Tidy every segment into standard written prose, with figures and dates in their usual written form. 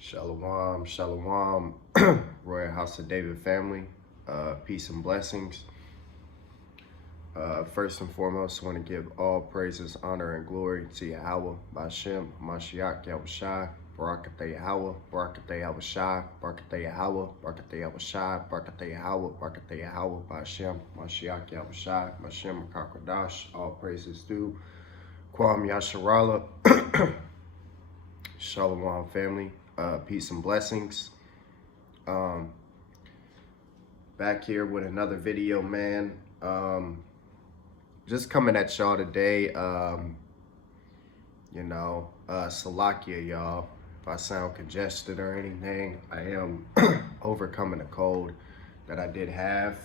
Shalom, shalom, Royal House of David family, peace and blessings. First and foremost, I want to give all praises, honor, and glory to Yahweh, Bashem, Mashiach, Yahushai, Barakatah Yahweh, Barakatah Yahushai, Barakatah Yahweh, Barakatah Yahushai, Barakatah Yahweh, Barakatah Yahweh, Bashem, Mashiach, Yahushai, Bashem, Makakradash, all praises due. Kwam Yasharalah, Shalom family. Peace and blessings. Back here with another video, man. Just coming at y'all today. Salakia, y'all. If I sound congested or anything, I am overcoming a cold that I did have.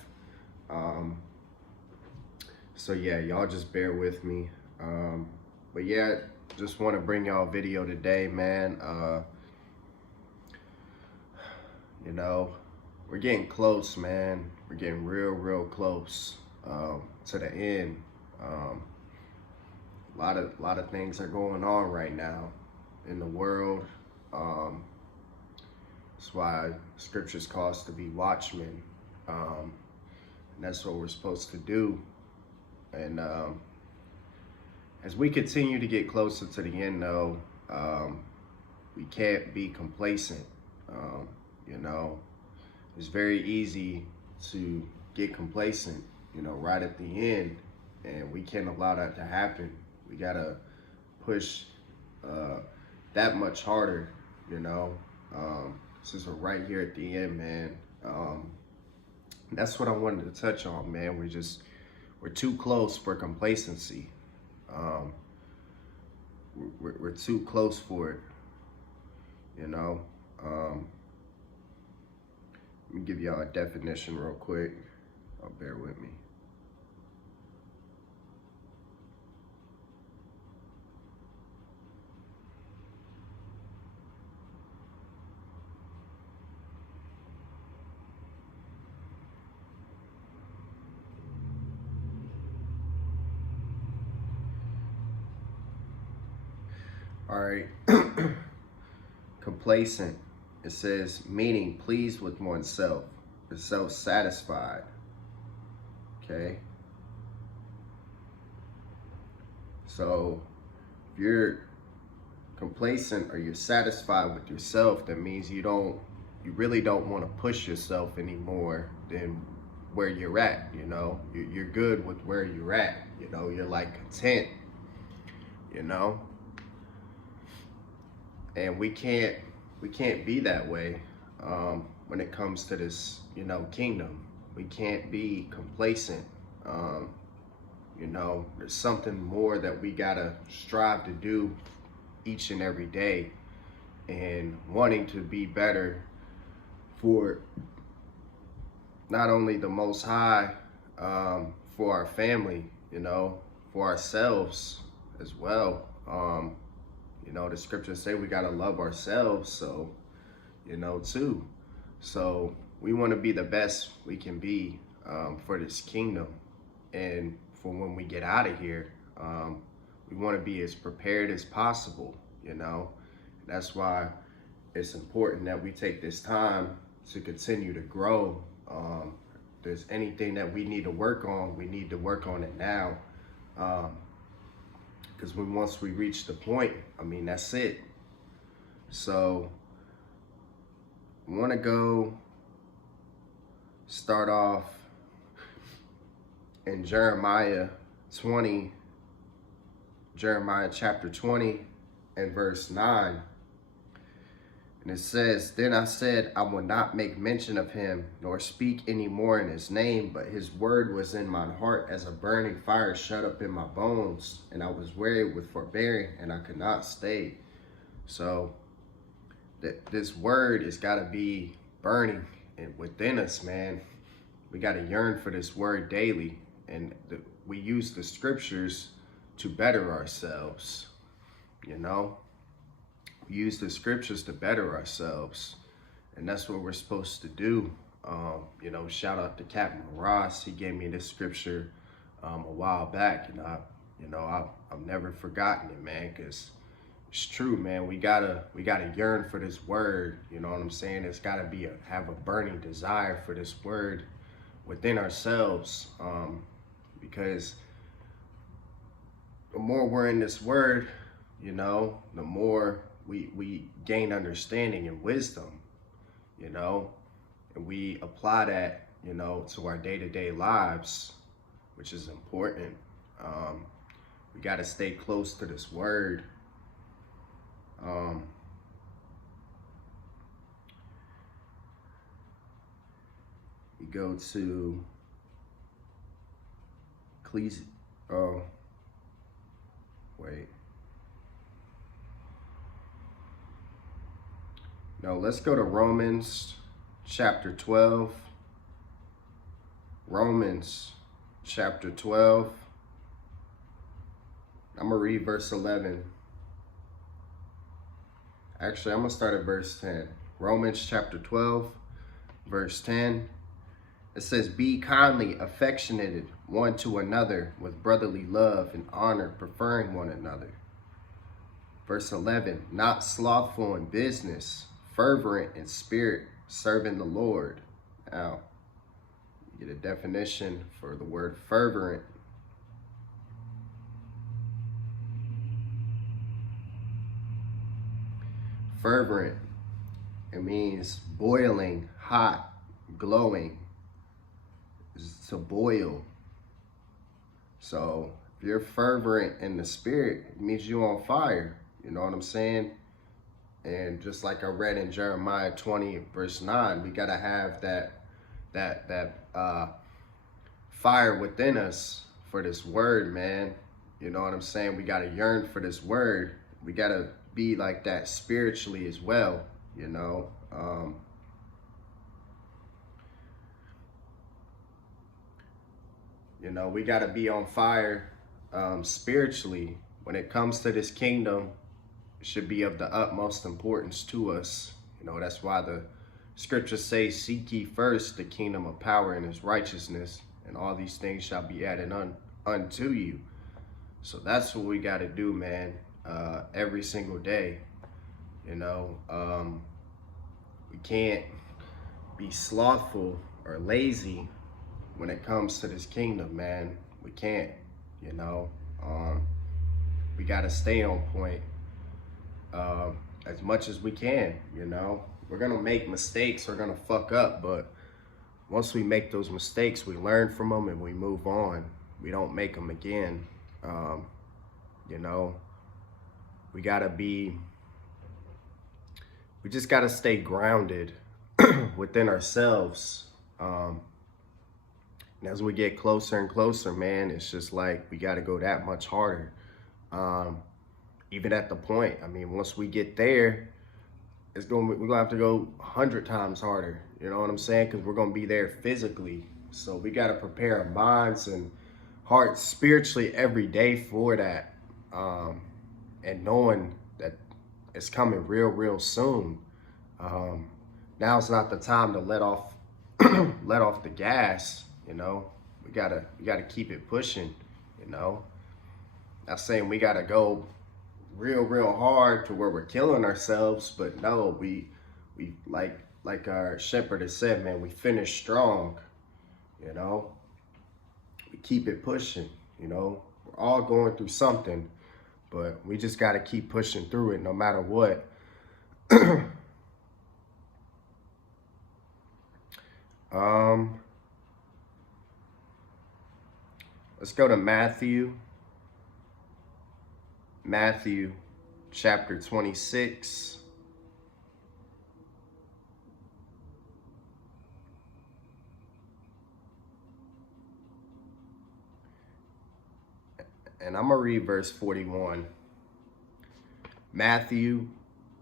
So yeah, y'all just bear with me. But yeah, just want to bring y'all a video today, man. We're getting close, man. We're getting real close to the end. A lot of things are going on right now in the world. That's why scriptures call us to be watchmen. And that's what we're supposed to do. And as we continue to get closer to the end, though, we can't be complacent. It's very easy to get complacent, right at the end, and we can't allow that to happen. We gotta push that much harder, since we're right here at the end, man. That's what I wanted to touch on, man. We're too close for complacency. We're too close for it, Let me give y'all a definition real quick. Bear with me. All right. Complacent. It says, meaning pleased with oneself, or self-satisfied. Okay? So, if you're complacent or you're satisfied with yourself, that means you really don't want to push yourself anymore than where you're at, You're good with where you're at, You're like content, And we can't be that way when it comes to this, kingdom. We can't be complacent. There's something more that we gotta strive to do each and every day, and wanting to be better for not only the Most High, for our family, for ourselves as well. The scriptures say we gotta love ourselves, so, too. So we want to be the best we can be for this kingdom, and for when we get out of here, we want to be as prepared as possible, That's why it's important that we take this time to continue to grow. If there's anything that we need to work on, we need to work on it now. Because once we reach the point, that's it. So I want to start off in Jeremiah chapter 20 and verse 9. And it says, then I said, I will not make mention of him, nor speak any more in his name, but his word was in my heart as a burning fire shut up in my bones, and I was weary with forbearing, and I could not stay. So this word has got to be burning within us, man. We got to yearn for this word daily, and we use the scriptures to better ourselves, We use the scriptures to better ourselves, and that's what we're supposed to do. Shout out to Captain Ross. He gave me this scripture a while back, and I've never forgotten it, man, because it's true, man. We gotta yearn for this word. You know what I'm saying? It's gotta be have a burning desire for this word within ourselves, because the more we're in this word, you know, the more we gain understanding and wisdom, you know, and we apply that, you know, to our day-to-day lives, which is important. We got to stay close to this word. We go to Ecclesi. Oh, wait. No, let's go to Romans chapter 12. Romans chapter 12. I'm going to read verse 11. Actually, I'm going to start at verse 10. Romans chapter 12, verse 10. It says, be kindly affectionate one to another with brotherly love and honor, preferring one another. Verse 11, not slothful in business, fervent in spirit, serving the Lord. Now, you get a definition for the word fervent. Fervent, it means boiling, hot, glowing, to boil. So if you're fervent in the spirit, it means you're on fire. You know what I'm saying? And just like I read in Jeremiah 20 verse 9, we gotta have that fire within us for this word, man. You know what I'm saying? We gotta yearn for this word. We gotta be like that spiritually as well, you know. You know, we got to be on fire spiritually. When it comes to this kingdom, it should be of the utmost importance to us. You know, that's why the scriptures say, seek ye first the kingdom of power and his righteousness, and all these things shall be added unto you. So that's what we got to do, man, every single day. You know, we can't be slothful or lazy when it comes to this kingdom, man. We can't, you know. We got to stay on point as much as we can, you know. We're going to make mistakes, we're going to fuck up, but once we make those mistakes, we learn from them and we move on. We don't make them again. You know, we just got to stay grounded within ourselves. And as we get closer and closer, man, it's just like we got to go that much harder. Even at the point, I mean, once we get there, we're gonna have to go 100 times harder. You know what I'm saying? Because we're gonna be there physically. So we got to prepare our minds and hearts spiritually every day for that. And knowing that it's coming real soon. Now's not the time to let off the gas. You know, we gotta keep it pushing. You know, not saying we gotta go real hard to where we're killing ourselves, but no, we like our shepherd has said, man, we finish strong. You know, we keep it pushing. You know, we're all going through something, but we just gotta keep pushing through it no matter what. Let's go to Matthew chapter 26. And I'm going to read verse 41. Matthew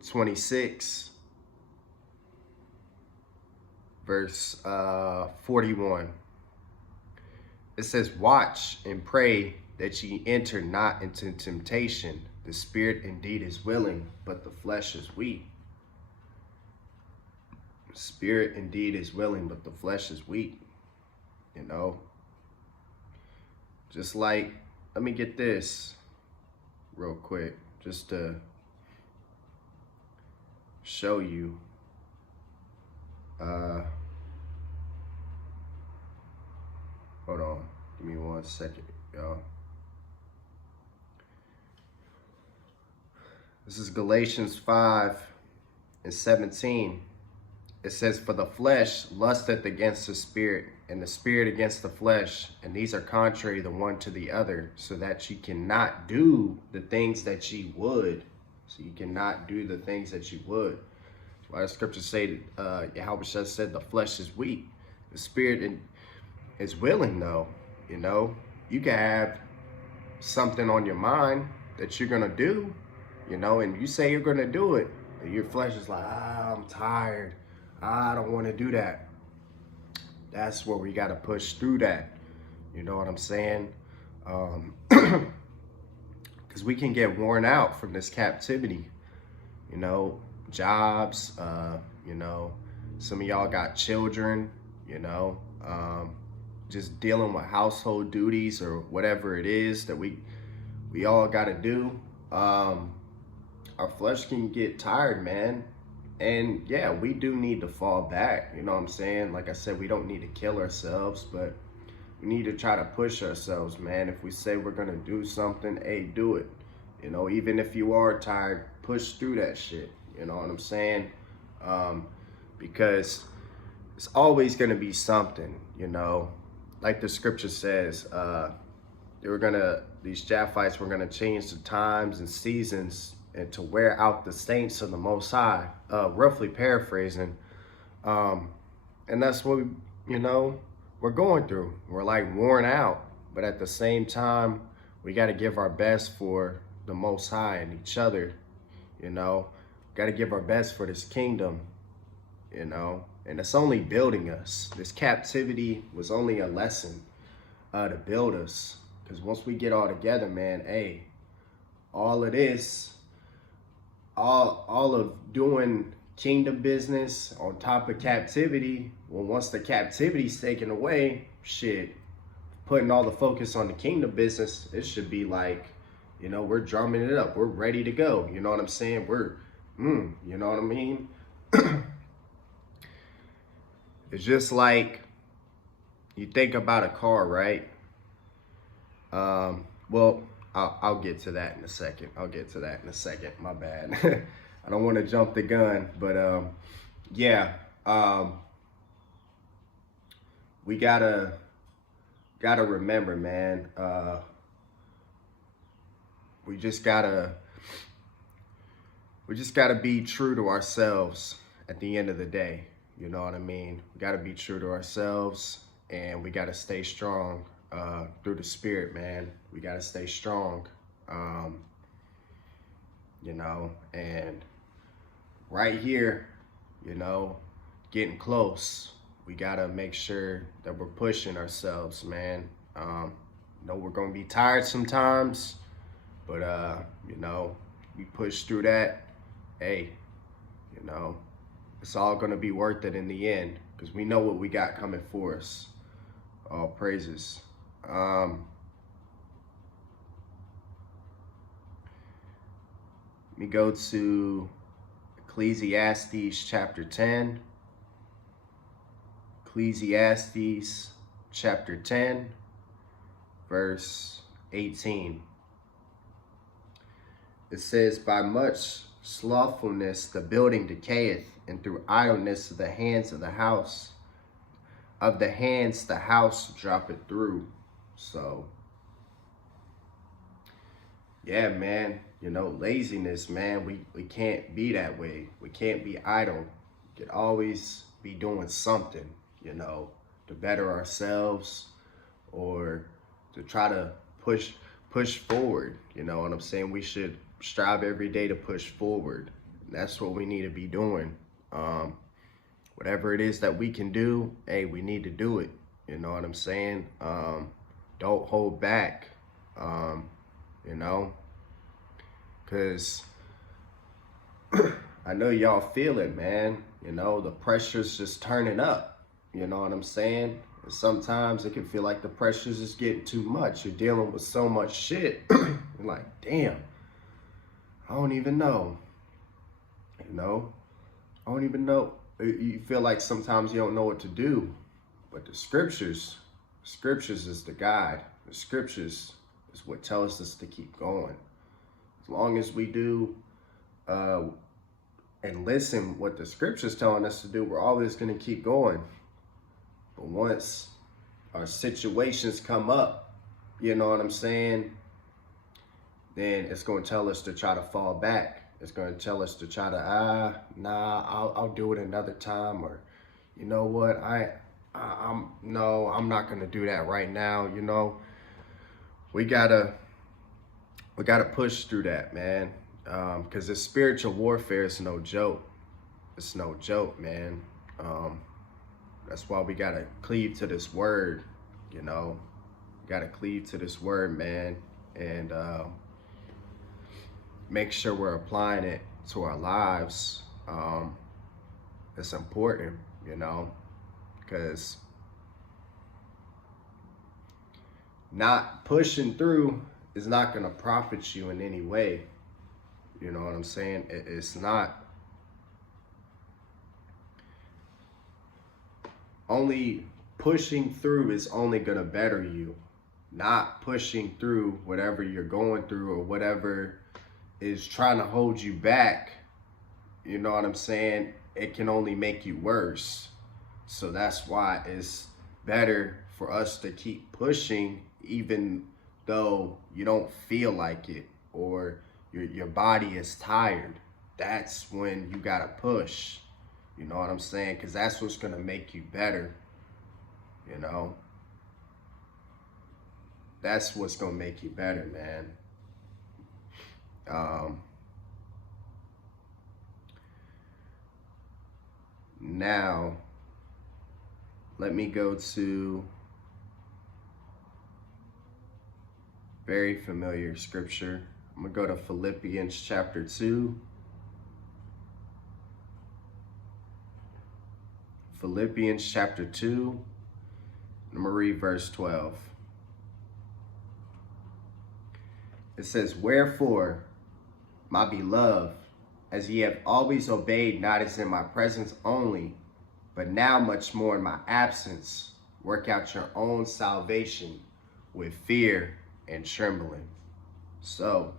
26, verse 41. It says, watch and pray that ye enter not into temptation. The spirit indeed is willing, but the flesh is weak. The spirit indeed is willing, but the flesh is weak. You know, just like, let me get this real quick, just to show you. Hold on. Give me 1 second, y'all. This is Galatians 5:17. It says, for the flesh lusteth against the spirit, and the spirit against the flesh, and these are contrary the one to the other, so that ye cannot do the things that ye would. So you cannot do the things that you would. That's why the scriptures say, Yahweh said the flesh is weak. The spirit is willing though. You know, you can have something on your mind that you're going to do, you know, and you say you're going to do it. And your flesh is like, I'm tired. I don't want to do that. That's where we got to push through that. You know what I'm saying? Because we can get worn out from this captivity. You know, jobs, you know, some of y'all got children, you know, just dealing with household duties or whatever it is that we all got to do. Our flesh can get tired, man. And yeah, we do need to fall back. You know what I'm saying? Like I said, we don't need to kill ourselves, but we need to try to push ourselves, man. If we say we're going to do something, hey, do it. You know, even if you are tired, push through that shit. You know what I'm saying? Because it's always going to be something, you know. Like the scripture says, these Japhites were going to change the times and seasons and to wear out the saints of the Most High, roughly paraphrasing. And that's what, you know, we're going through. We're like worn out, but at the same time, we got to give our best for the Most High and each other, you know. Got to give our best for this kingdom, you know. And it's only building us. This captivity was only a lesson to build us. Because once we get all together, man, hey, all of this, all of doing kingdom business on top of captivity, well, once the captivity's taken away, shit, putting all the focus on the kingdom business, it should be like, you know, we're drumming it up. We're ready to go. You know what I'm saying? You know what I mean? It's just like you think about a car, right? Well, I'll get to that in a second. My bad. I don't want to jump the gun, but yeah. We gotta remember, man. We just gotta be true to ourselves at the end of the day. You know what I mean? We gotta be true to ourselves, and we gotta stay strong through the spirit, man. We gotta stay strong. You know, and right here, you know, getting close, we gotta make sure that we're pushing ourselves, man. You know, we're gonna be tired sometimes, but you know, we push through that. Hey, you know, it's all gonna be worth it in the end, because we know what we got coming for us. All praises. Let me go to Ecclesiastes chapter 10. Ecclesiastes chapter 10, verse 18. It says, by much slothfulness the building decayeth, and through idleness of the hands the house droppeth through. So yeah, man, you know, laziness, man, we can't be that way. We can't be idle. We could always be doing something, you know, to better ourselves or to try to push forward. You know what I'm saying? We should strive every day to push forward. That's what we need to be doing. Whatever it is that we can do, hey, we need to do it. You know what I'm saying? Don't hold back. You know, because I know y'all feel it, man. You know, the pressure's just turning up. You know what I'm saying? And sometimes it can feel like the pressure's just getting too much. You're dealing with so much shit. You're like, damn, I don't even know. You know, don't even know. You feel like sometimes you don't know what to do, but the scriptures is the guide. The scriptures is what tells us to keep going. As long as we do and listen what the scriptures telling us to do, we're always going to keep going. But once our situations come up, you know what I'm saying, then it's going to tell us to try to fall back. It's going to tell us to try to, I'll do it another time, or you know what, I'm not going to do that right now. You know, we gotta push through that, man. Because this spiritual warfare is no joke. It's no joke, man. That's why we gotta cleave to this word, you know. We gotta cleave to this word, man, and make sure we're applying it to our lives. It's important, you know, because not pushing through is not gonna profit you in any way. You know what I'm saying? It's not. Only pushing through is only gonna better you. Not pushing through whatever you're going through or whatever is trying to hold you back, you know what I'm saying? It can only make you worse. So that's why it's better for us to keep pushing, even though you don't feel like it or your body is tired. That's when you gotta push. You know what I'm saying? Because that's what's gonna make you better. You know? That's what's gonna make you better, man. Now, let me go to very familiar scripture. I'm gonna go to Philippians chapter 2. Philippians chapter 2, I'm gonna read verse 12. It says, "Wherefore, my beloved, as ye have always obeyed, not as in my presence only, but now much more in my absence, work out your own salvation with fear and trembling." So,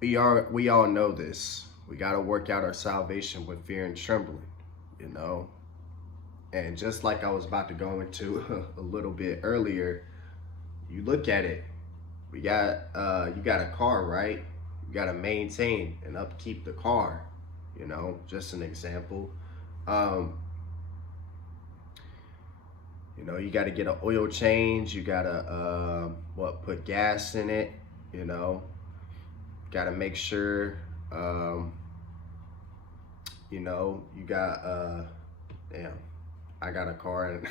we all know this. We got to work out our salvation with fear and trembling, you know. And just like I was about to go into a little bit earlier, you look at it. You got a car, right? You got to maintain and upkeep the car, you know, just an example. You know, you got to get an oil change. You got to, put gas in it, you know. Got to make sure, you know, you got, I got a car and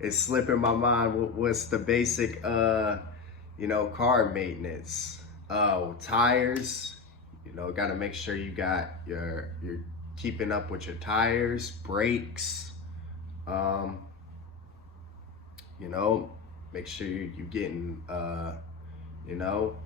it's slipping my mind. What's the basic, you know, car maintenance? Tires, you know, got to make sure you got you're keeping up with your tires, brakes, you know, make sure you're getting, you know,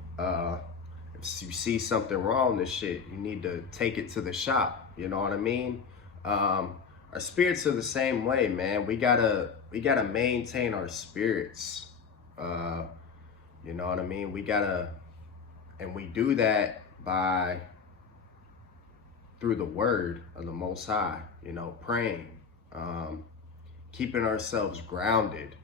if you see something wrong, this shit, you need to take it to the shop. You know what I mean? Our spirits are the same way, man. We gotta maintain our spirits. You know what I mean? And we do that through the word of the Most High, you know, praying, keeping ourselves grounded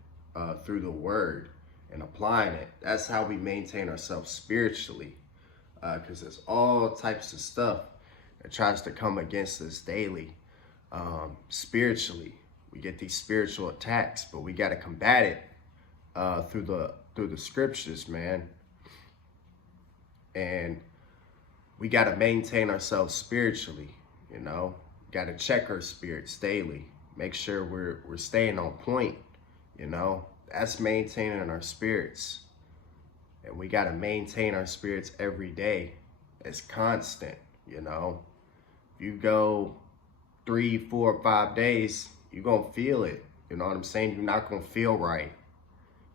through the word and applying it. That's how we maintain ourselves spiritually, because there's all types of stuff that tries to come against us daily. Spiritually, we get these spiritual attacks, but we got to combat it through the scriptures, man. And we got to maintain ourselves spiritually, you know. Got to check our spirits daily, make sure we're staying on point, you know. That's maintaining our spirits, and we got to maintain our spirits every day. It's constant, you know. If you go 3, 4, 5 days, you're gonna feel it. You know what I'm saying? You're not gonna feel right.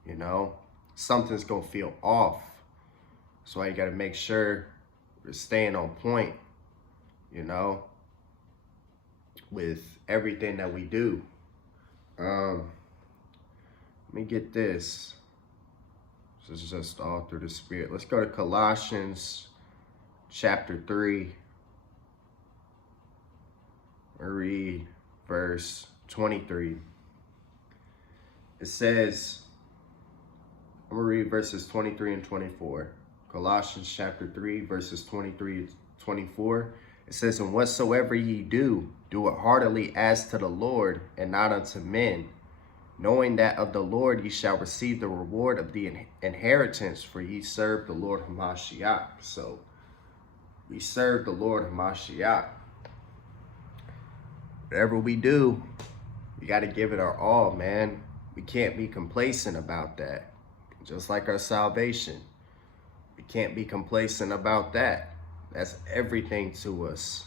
You know, something's gonna feel off. That's why you got to make sure we're staying on point, you know, with everything that we do. Let me get this. This is just all through the Spirit. Let's go to Colossians chapter 3. We'll read verse 23. It says, I'm going to read verses 23 and 24. Colossians chapter 3, verses 23 and 24. It says, and whatsoever ye do, do it heartily as to the Lord, and not unto men, knowing that of the Lord ye shall receive the reward of the inheritance, for ye serve the Lord Hamashiach. So, we serve the Lord Hamashiach. Whatever we do, we got to give it our all, man. We can't be complacent about that. Just like our salvation. We can't be complacent about that. That's everything to us.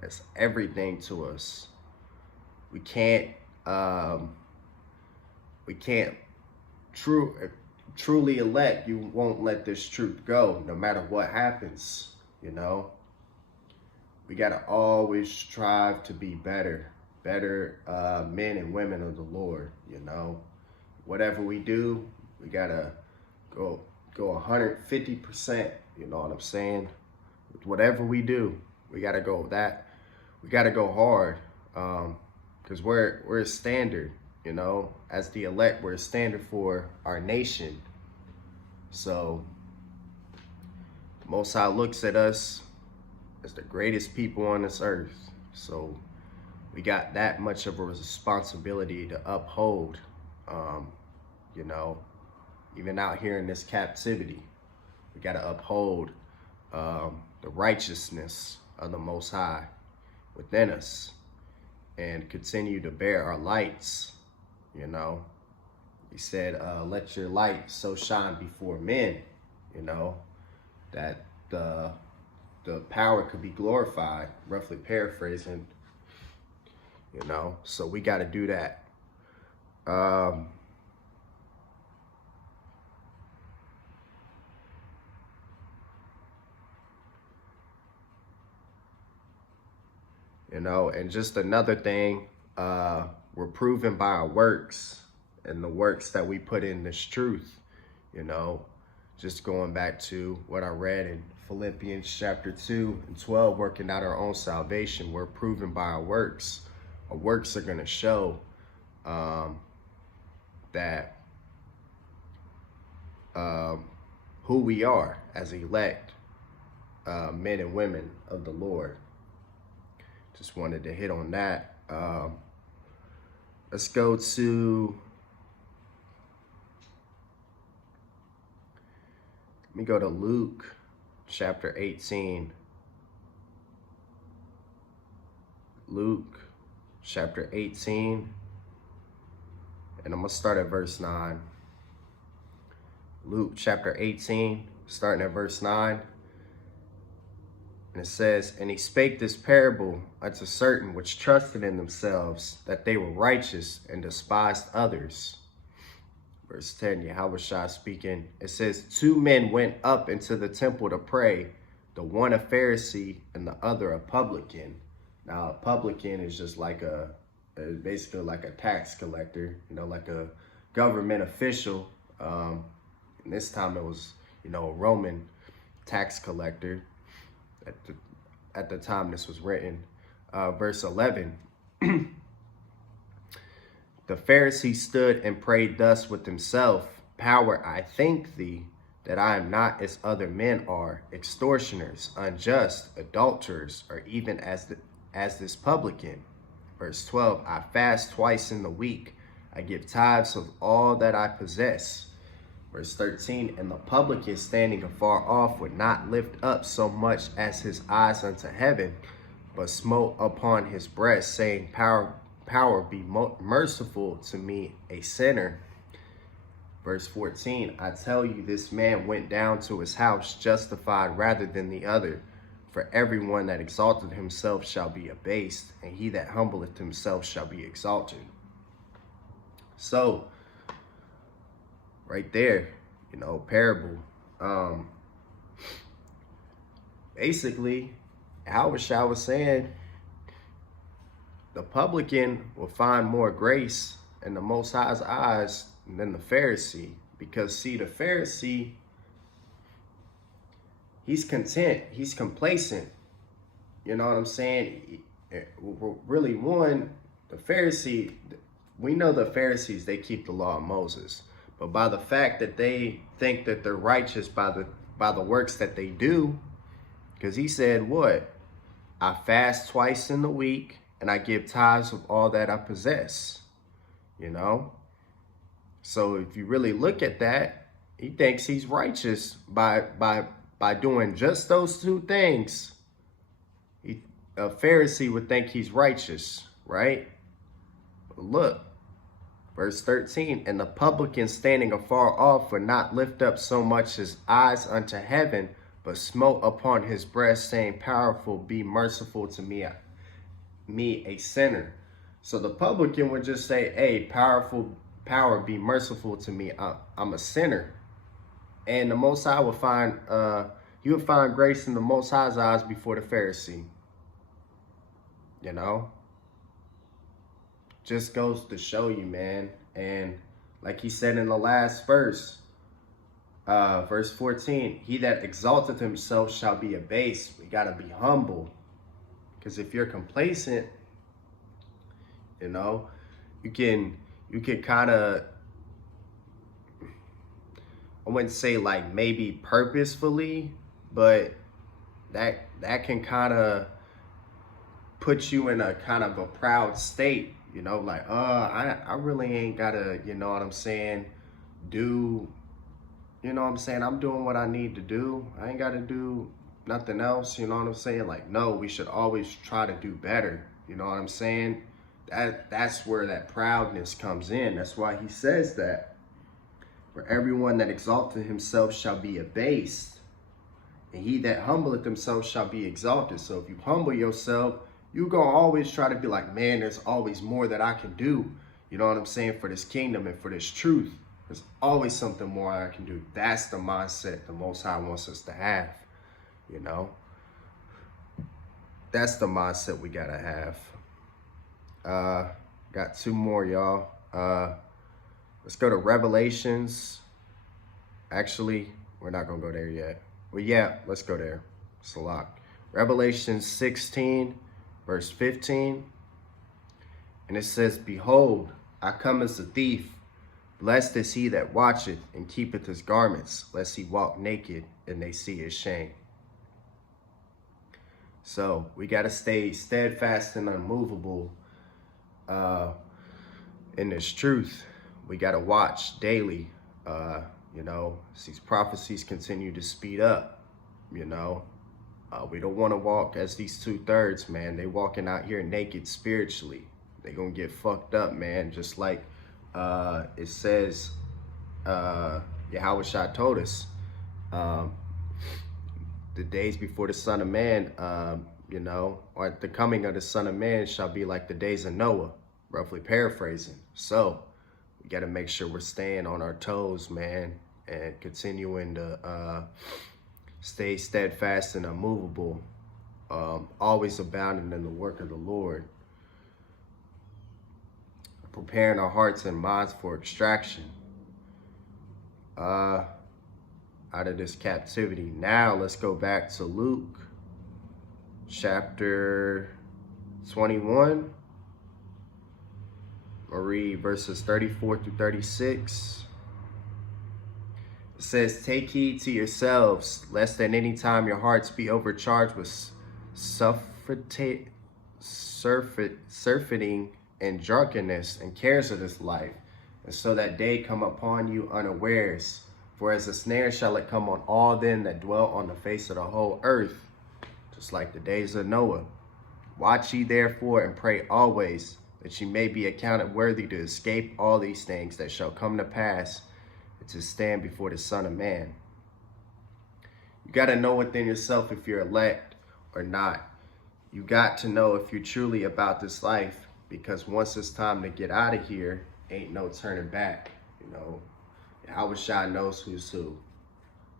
That's everything to us. We can't truly elect. You won't let this truth go no matter what happens, you know. We got to always strive to be better men and women of the Lord, you know. Whatever we do, we got to go 150%, you know what I'm saying? With whatever we do, we got to go hard, because we're a standard, you know. As the elect, we're a standard for our nation. So, Most High looks at us as the greatest people on this earth. So we got that much of a responsibility to uphold, you know, even out here in this captivity. We got to uphold the righteousness of the Most High within us and continue to bear our lights, you know. He said, let your light so shine before men, you know, that the power could be glorified, roughly paraphrasing, you know. So we got to do that. You know, and just another thing, we're proven by our works and the works that we put in this truth, you know. Just going back to what I read in Philippians chapter 2 and 12, working out our own salvation, we're proven by our works. Our works are going to show that who we are as elect men and women of the Lord. Just wanted to hit on that. Let's go to, let me go to Luke chapter 18. Luke chapter 18. And I'm going to start at verse 9. Luke chapter 18, starting at verse 9. And it says, and he spake this parable unto certain which trusted in themselves that they were righteous and despised others. Verse 10, Yahushua speaking, it says, 2 men went up into the temple to pray, the one a Pharisee and the other a publican. Now, a publican is just like basically like a tax collector, you know, like a government official. And this time it was, you know, a Roman tax collector. At the time this was written. Verse 11, the Pharisee stood and prayed thus with himself, Power, I thank thee that I am not as other men are, extortioners, unjust, adulterers, or even as this publican. Verse 12, I fast twice in the week. I give tithes of all that I possess. Verse 13, and the publican standing afar off would not lift up so much as his eyes unto heaven, but smote upon his breast, saying, Power, be merciful to me, a sinner. Verse 14, I tell you, this man went down to his house justified rather than the other. For everyone that exalteth himself shall be abased, and he that humbleth himself shall be exalted. So, right there, you know, parable. basically, Yahushua was saying the publican will find more grace in the Most High's eyes than the Pharisee. Because see, the Pharisee, he's content, he's complacent. You know what I'm saying? Really, the Pharisee, we know the Pharisees, they keep the law of Moses. But by the fact that they think that they're righteous by the works that they do, because he said what? I fast twice in the week and I give tithes of all that I possess. You know? So if you really look at that, he thinks he's righteous by doing just those two things. A Pharisee would think he's righteous, right? But look, verse 13, and the publican standing afar off would not lift up so much his eyes unto heaven, but smote upon his breast, saying, Powerful, be merciful to me a sinner. So the publican would just say, hey, power, be merciful to me. I'm a sinner. And the Most High would find, you would find grace in the Most High's eyes before the Pharisee. You know? Just goes to show you, man. And like he said in the last verse, verse 14, he that exalteth himself shall be abased. We got to be humble. Because if you're complacent, you know, you can kind of, I wouldn't say like maybe purposefully, but that can kind of put you in a kind of a proud state, you know, like, I really ain't gotta, you know what I'm saying, you know what I'm saying, I'm doing what I need to do. I ain't gotta do nothing else, you know what I'm saying? Like, no, we should always try to do better, you know what I'm saying? That's where that proudness comes in. That's why he says that. For everyone that exalteth himself shall be abased, and he that humbleth himself shall be exalted. So if you humble yourself, you're going to always try to be like, man, there's always more that I can do. You know what I'm saying? For this kingdom and for this truth. There's always something more I can do. That's the mindset the Most High wants us to have. You know? That's the mindset we got to have. Got two more, y'all. Let's go to Revelations. Actually, we're not going to go there yet. Well, yeah, let's go there. Salak. Revelation 16. Verse 15, and it says, Behold, I come as a thief. Blessed is he that watcheth and keepeth his garments, lest he walk naked and they see his shame. So we got to stay steadfast and unmovable in this truth. We got to watch daily, you know, as these prophecies continue to speed up, you know. We don't want to walk as these 2/3, man. They walking out here naked spiritually. They gonna get fucked up, man. Just like it says, Yahushua told us, the days before the Son of Man, you know, or the coming of the Son of Man shall be like the days of Noah, roughly paraphrasing. So we got to make sure we're staying on our toes, man, and continuing to stay steadfast and unmovable, always abounding in the work of the Lord, preparing our hearts and minds for extraction out of this captivity. Now let's go back to Luke chapter 21. I'll read verses 34 through 36. It says, Take heed to yourselves, lest at any time your hearts be overcharged with surfeiting and drunkenness and cares of this life, and so that day come upon you unawares. For as a snare shall it come on all them that dwell on the face of the whole earth, just like the days of Noah. Watch ye therefore and pray always, that ye may be accounted worthy to escape all these things that shall come to pass, and to stand before the Son of Man. You got to know within yourself if you're elect or not. You got to know if you're truly about this life, because once it's time to get out of here, ain't no turning back. You know, Yahushua knows who's who.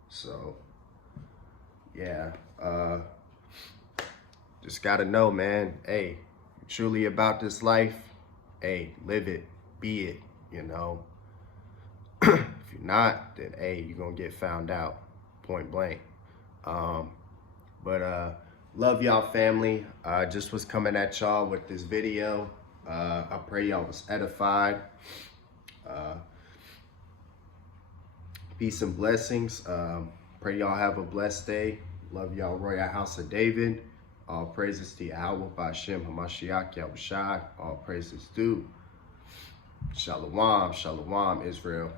So yeah, just gotta know, man, hey, truly about this life, hey, live it, be it, you know. If you're not, then hey, you're gonna get found out, point blank. But love y'all, family. Just was coming at y'all with this video. I pray y'all was edified. Peace and blessings. Pray y'all have a blessed day. Love y'all, Royal House of David. All praises to Yahweh, Ba'Shem, Hamashiach, Yahushua. All praises due. Shalom, Shalom, Israel.